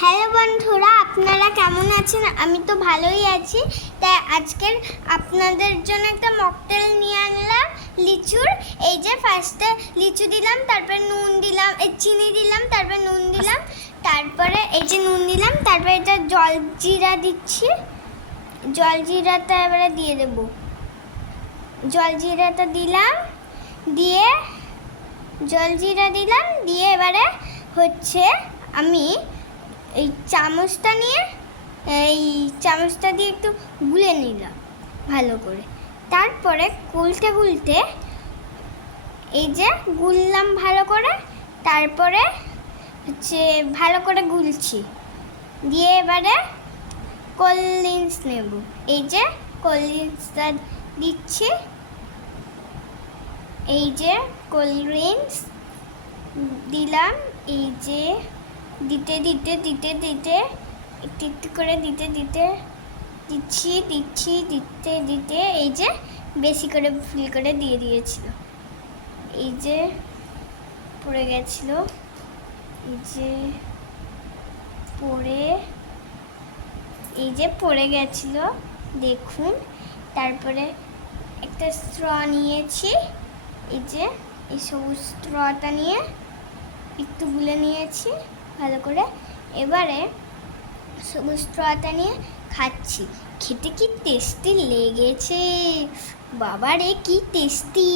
Hello বন্ধুরা, আপনারা কেমন আছেন? আমি তো ভালোই আছি। তাই আজকের আপনাদের জন্য একটা মকটেল নিয়ে আনলাম লিচুর। এই যে ফার্স্টে লিচু দিলাম, তারপরে নুন দিলাম, চিনি দিলাম, তারপরে নুন দিলাম, তারপরে এই যে নুন দিলাম, তারপরে এটা জলজিরা দিচ্ছি। জলজিরাটা এবারে দিয়ে দেব। জলজিরাটা দিলাম, দিয়ে জলজিরা দিলাম, দিয়ে এবারে হচ্ছে আমি এই চামচটা দিয়ে একটু গুলে নিলাম ভালো করে। তারপরে গুলতে গুলতে এই যে গুললাম ভালো করে, তারপরে হচ্ছে ভালো করে গুলছি। দিয়ে এবারে কোল্ড ড্রিঙ্কস নেব। এই যে কোল্ড ড্রিঙ্কসটা দিচ্ছি। এই যে কোল্ড ড্রিঙ্কস দিলাম। এই যে দিতে দিতে দিতে দিতে একটু একটু করে দিতে দিতে দিচ্ছি দিতে দিতে এই যে বেশি করে ফুল করে দিয়ে দিয়েছিল। এই যে পড়ে গেছিল, এই যে পড়ে গেছিল দেখুন। তারপরে একটা স্ট্র নিয়েছি, এই যে এই সবুজ স্ট্রটা নিয়ে একটু গুলে নিয়েছি ভালো করে। এবারে সবুজ স্ট্রটা নিয়ে খাচ্ছি। খেতে কি টেস্টি লেগেছে, বাবা রে কি টেস্টি।